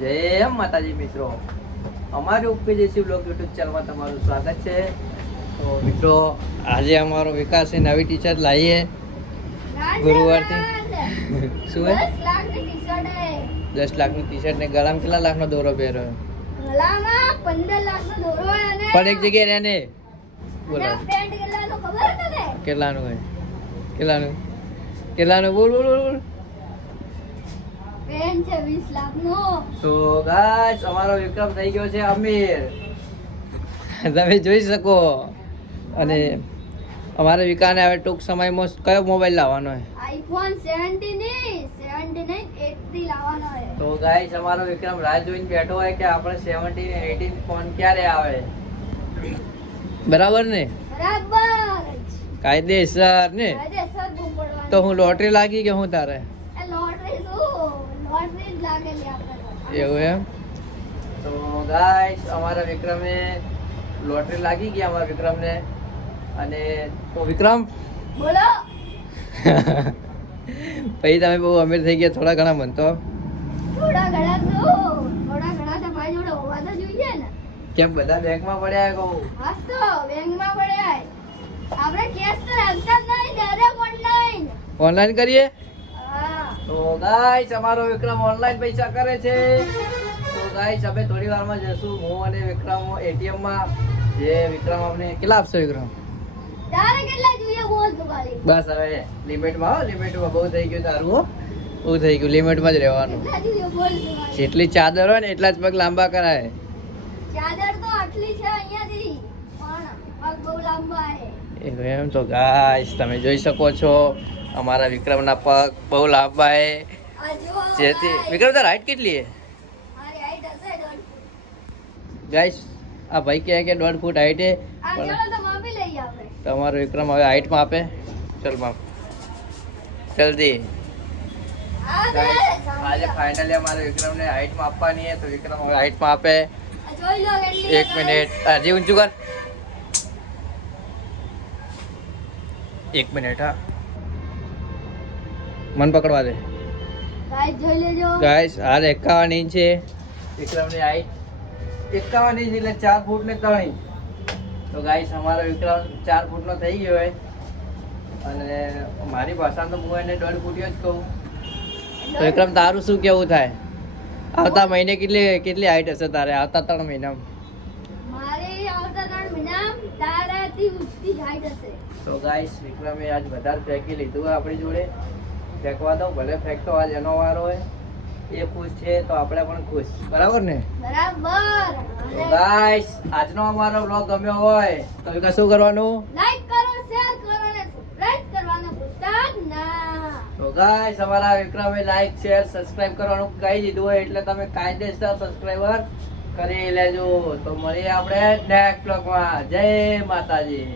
જય માતાજી મિત્રો, અમારી ઉપેજેસી બ્લોગ યુટ્યુબ ચેનલમાં તમારું સ્વાગત છે. તો મિત્રો આજે અમારો વિકાસની નવી ટી શર્ટ લાવીએ ગુરુવારથી. શું હે? 10 લાખની ટી શર્ટ ને ગળામાં કેટલા લાખનો દોરો પહેર્યો? ગળામાં 15 લાખનો દોરો અને પણ એક જગ્યાએ રહે ને બોલો પેન્ટ કેટલાનો ખબર તને? કેટલાનું હોય? કેટલાનું બોલ બોલ બોલ. પેન્ટ છે 20 લાખનો. તો ગાઈસ અમારો વિક્રમ થઈ ગયો છે અમીર, તમે જોઈ શકો. અને અમારે વિકાને હવે ટૂંક સમયમાં કયો મોબાઈલ લાવવાનો છે? આઈફોન 17 લાવવાનો છે. તો ગાઈસ અમારો વિક્રમ રાહ જોઈને બેઠો હોય કે આપણે 17 18 ફોન ક્યારે આવે. બરાબર ને? બરાબર. કાયદેસર ને? કાયદેસર બોલવાનું. તો હું લોટરી લાગી કે હું તારે? એ લોટરી લોટરી જ લાગેલી આપણે. એવું એમ? તો ગાઈસ અમારા વિક્રમે લોટરી લાગી ગઈ અમારા વિક્રમને. અને તો વિક્રમ બોલો. પછી તમે બહુ અમીર થઈ ગયા થોડા ઘણા બનતો. થોડા ઘણા તો ભાઈ જોડે હોવા તો જોઈએ ને. કેમ બધા બેંકમાં પડ્યા કહું? હાસ તો બેંકમાં પડ્યા. આપણે કેશ તો રાખતા જ નહીં, ડાયરેક્ટ ઓનલાઈન. ઓનલાઈન કરીએ? હા. તો ગાઈસ અમારો વિક્રમ ઓનલાઈન પૈસા કરે છે. તો ગાઈસ અમે થોડી વારમાં જશું હું અને વિક્રમ એટીએમ માં. જે વિક્રમ અમને કેટલા આપશે વિક્રમ? તારે કેટલા જોઈએ બોલ તું ખાલી. બસ હવે લિમિટમાં બહુ થઈ ગયું તારું હો. બહુ થઈ ગયું, લિમિટમાં જ રહેવાનું. કેટલા જોઈએ બોલ તું ખાલી. જેટલી ચાદર હોય ને એટલા જ પગ લાંબા કરાય. ચાદર તો આટલી છે અહીંયાથી, પણ પગ બહુ લાંબા છે. એમ તો ગાઈસ તમે જોઈ શકો છો અમારા વિક્રમના પગ બહુ લાંબા છે. આ જુઓ જેથી guys. વિક્રમ તાર હાઈટ કેટલી છે? મારી height હશે 1.5 ફૂટ. ગાઈસ આ ભાઈ કહે કે 1.5 ફૂટ હાઈટ છે. આ ચાલો તો માપી લઈએ આપણે. તમારો વિક્રમ હવે હાઈટ માં આપે. ચલ માપ જલ્દી. આ દે. આજે ફાઇનલી અમારે વિક્રમને હાઈટ માં આપવાની છે. તો વિક્રમ હવે હાઈટ માં આપે. આ જોઈ લો કેટલી 1 મિનિટ હજી ઊંચું કર. 1 મિનિટ હા, મન પકડવા દે. ગાઈસ જોઈ લેજો. ગાઈસ હાલ 51 ઇંચ છે વિક્રમની હાઈટ. 51 ઇંચ એટલે 4 ફૂટ ને 3 ઇંચ. તો ગાઈસ અમારો વિક્રમ 4 ફૂટ નો થઈ ગયો હોય. અને મારી ભાષામાં તો હું એને 1.5 ફૂટ જ કહું. તો વિક્રમ તારું શું કેવું થાય? આવતા મહિને કેટલી હાઈટ હશે તારે આવતા 3 મહિનામાં? મારી આવતા 3 મહિના તારાથી ઊંચી height હશે. તો ગાઈસ વિક્રમે આજ વધારે ફેંકી લીધું આપણી જોડે. ફેંકવા દો, ભલે ફેંકતો, આજ એનો વારો હોય. એ ખુશ છે તો આપણે પણ ખુશ, બરાબર ને? બરાબર. તો ગાઈસ આજનો અમારો વ્લોગ ગમ્યો હોય તો વિકાસ શું કરવાનું? લાઈક કરો, શેર કરો અને સબસ્ક્રાઇબ કરવાનું ભૂલતા જ ના. તો ગાઈસ અમારા વિક્રમે લાઈક શેર સબસ્ક્રાઇબ કરવાનું કહી દીધું હોય એટલે તમે કાયદેસર સબસ્ક્રાઇબર કરી લેજો. તો મળીએ આપણે નેક્સ્ટ વ્લોગમાં. જય માતાજી.